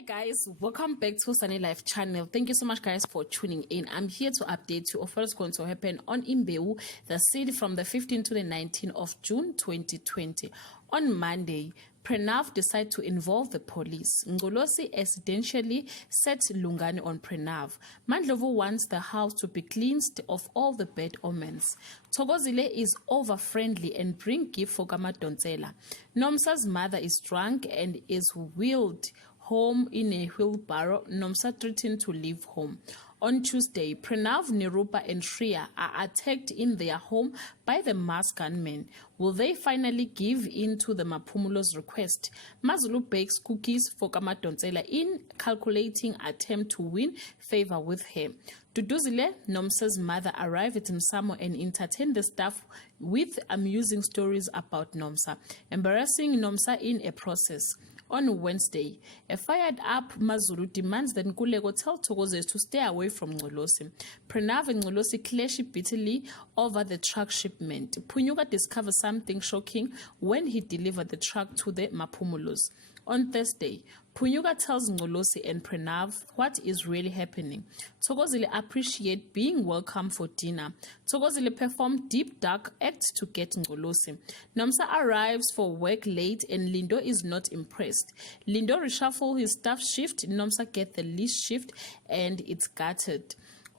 Hi guys, welcome back to Sunny Life channel. Thank you so much guys for tuning in. I'm here to update you of what's going to happen on Imbewu, the city from the 15th to the 19th of June 2020. On Monday, Pranav decided to involve the police. Ngolosi accidentally set Lungani on Pranav. Mandlovu wants the house to be cleansed of all the bad omens. Thokozile is over-friendly and bring gift for Kamadonsela. Nomsa's mother is drunk and is wheeled home in a wheelbarrow. Nomsa threatened to leave home. On Tuesday, Pranav, Nirupa and Shriya are attacked in their home by the masked gunmen. Will they finally give in to the Mapumulo's request? Mazulu bakes cookies for Kamadonsela in calculating attempt to win favor with her. Duduzile, Nomsa's mother, arrive at Msamo and entertain the staff with amusing stories about Nomsa, embarrassing Nomsa in a process. On Wednesday, a fired-up Mazulu demands that Nkuleko tell Thokozile to stay away from Ngolosi. Pranav and Ngolosi clash bitterly over the truck shipment. Punyuka discovers something shocking when he delivered the truck to the Mapumulos. On Thursday, Punyuka tells Ngolosi and Pranav what is really happening. Thokozile appreciate being welcome for dinner. Thokozile performed deep dark act to get Ngolosi. Nomsa arrives for work late and Lindo is not impressed. Lindo reshuffle his staff shift. Nomsa get the least shift and it's gutted.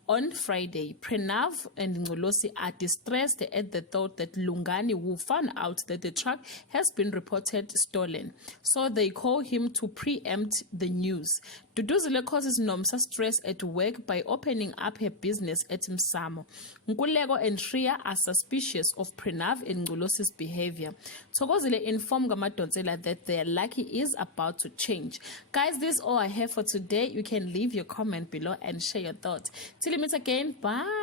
On Friday, Pranav and Ngolosi are distressed at the thought that Lungani will find out that the truck has been reported stolen. So they call him to preempt the news. Duduzile causes Nomsa stress at work by opening up her business at Msamo. Nkuleko and Shriya are suspicious of Pranav and Ngolosi's behavior. Thokozile inform Kamadonsela that their lucky is about to change. Guys, this is all I have for today. You can leave your comment below and share your thoughts. Till we meet again, bye.